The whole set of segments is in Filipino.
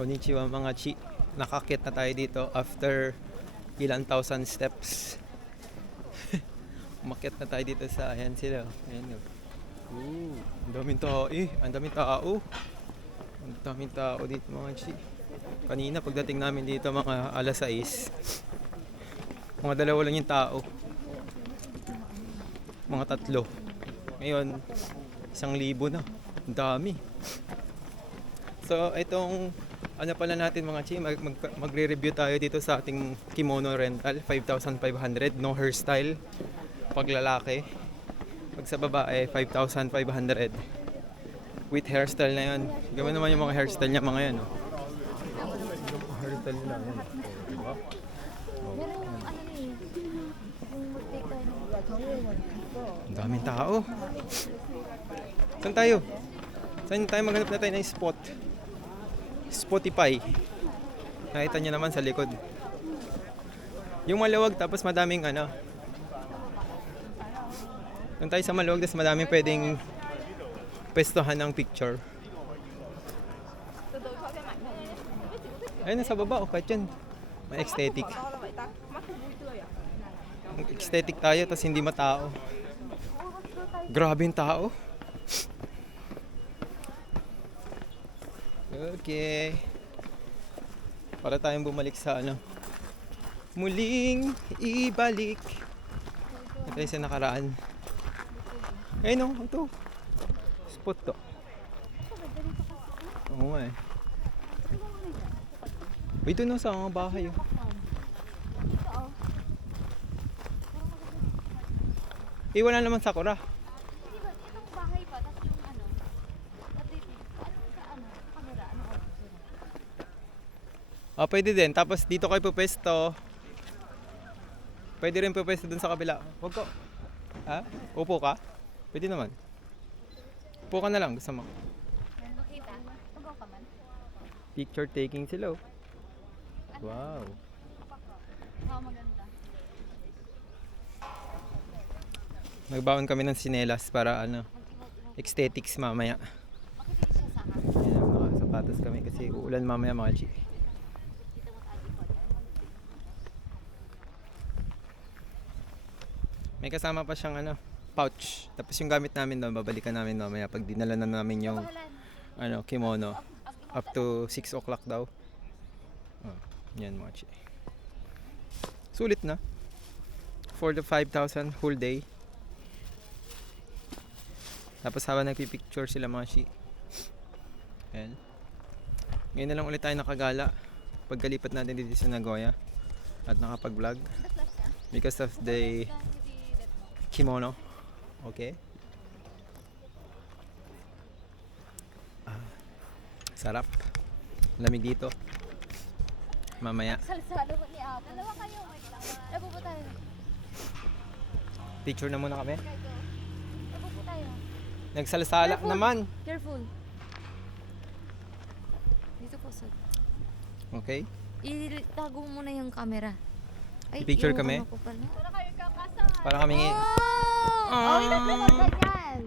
Konnichiwa mga chi. Nakakit na tayo dito after ilang thousand steps. Umakyat na tayo dito sa, ayan sila. Ayan yun. Ang daming tao Ang daming tao. Ang daming tao dito mga chi. Kanina pagdating namin dito mga alas 6, mga dalawa lang yung tao. Mga 3. Ngayon, 1,000 na. Ang dami. So, itong ano pala natin mga chi, magre-review tayo dito sa ating kimono rental, 5,500, no hairstyle. Pag lalaki, pag sa babae, 5,500. With hairstyle na yan. Gawin naman yung mga hairstyle niya mga yan. Oh. Hairstyle nila yan. Diba? Ang daming tao. Saan tayo? Saan tayo maghanap na tayo ng spot? Spotify. Nakita niyo naman sa likod. Yung maluwag tapos madaming ano. Doon tayo sa maluwag tapos madaming pwedeng pestohan ng picture. Ayun, nasa baba. Okay dyan. May aesthetic. Aesthetic tayo tapos hindi matao. Grabe yung tao. Okay. Para tayong bumalik sa ano. Muling ibalik. Ito yung sa nakaraan. Ayun o, ito. Spot to. Oo nga eh. Ito na sa mga bahay oh. Wala naman sakura. Pwede din. Tapos dito kayo pupesto. Pwede rin pupesto dun sa kabila. Huwag ko. Ha? Upo ka? Pwede naman. Upo ka na lang. Gusto mo. Picture taking sila. Wow. Maganda. Nagbaon kami ng sinelas para ano, aesthetics mamaya. Ayan, mga sapatos kami kasi uulan mamaya mga G. May kasama pa siyang ano, pouch. Tapos yung gamit namin doon, babalikan namin mamaya pag dinala na namin yung ano, kimono. Up to 6 o'clock daw. Oh, yan mga chi. Sulit na. For the 5,000 whole day. Tapos habang nagpipicture sila mga chi. Ayan. Ngayon na lang ulit tayo nakagala. Pagkalipat natin dito sa Nagoya. At nakapag-vlog. Because of the kimono. Okay. Sarap. Lamig dito. Mamaya. Salsalo ko ni Apo. Dalawa kayo. Labo po tayo. Picture na muna kami. Labo po tayo. Nagsalasala naman. Careful. Dito po, sir. Okay. Itago mo muna yung camera. Ay, I-picture yung kami? ano ko pala. Para kaming Oh, hindi mo ganyan.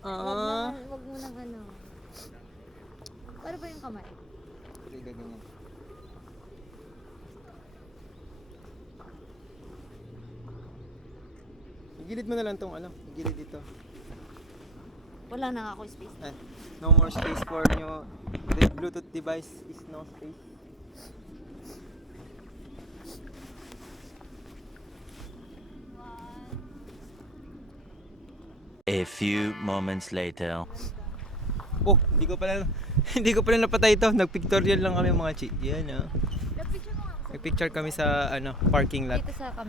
Ah. Wag mo nang ano. Para ba yung kamay? Gilid mo na lang tong ano, gilid dito. Wala na ako space. No more space for new. The Bluetooth device is no space. A few moments later. Oh, hindi ko pala napatay ito. Nagpictorial lang kami mga chi. Yan oh. Nag-picture mo nga. Nagpicture kami sa ano, parking lot. Dito sa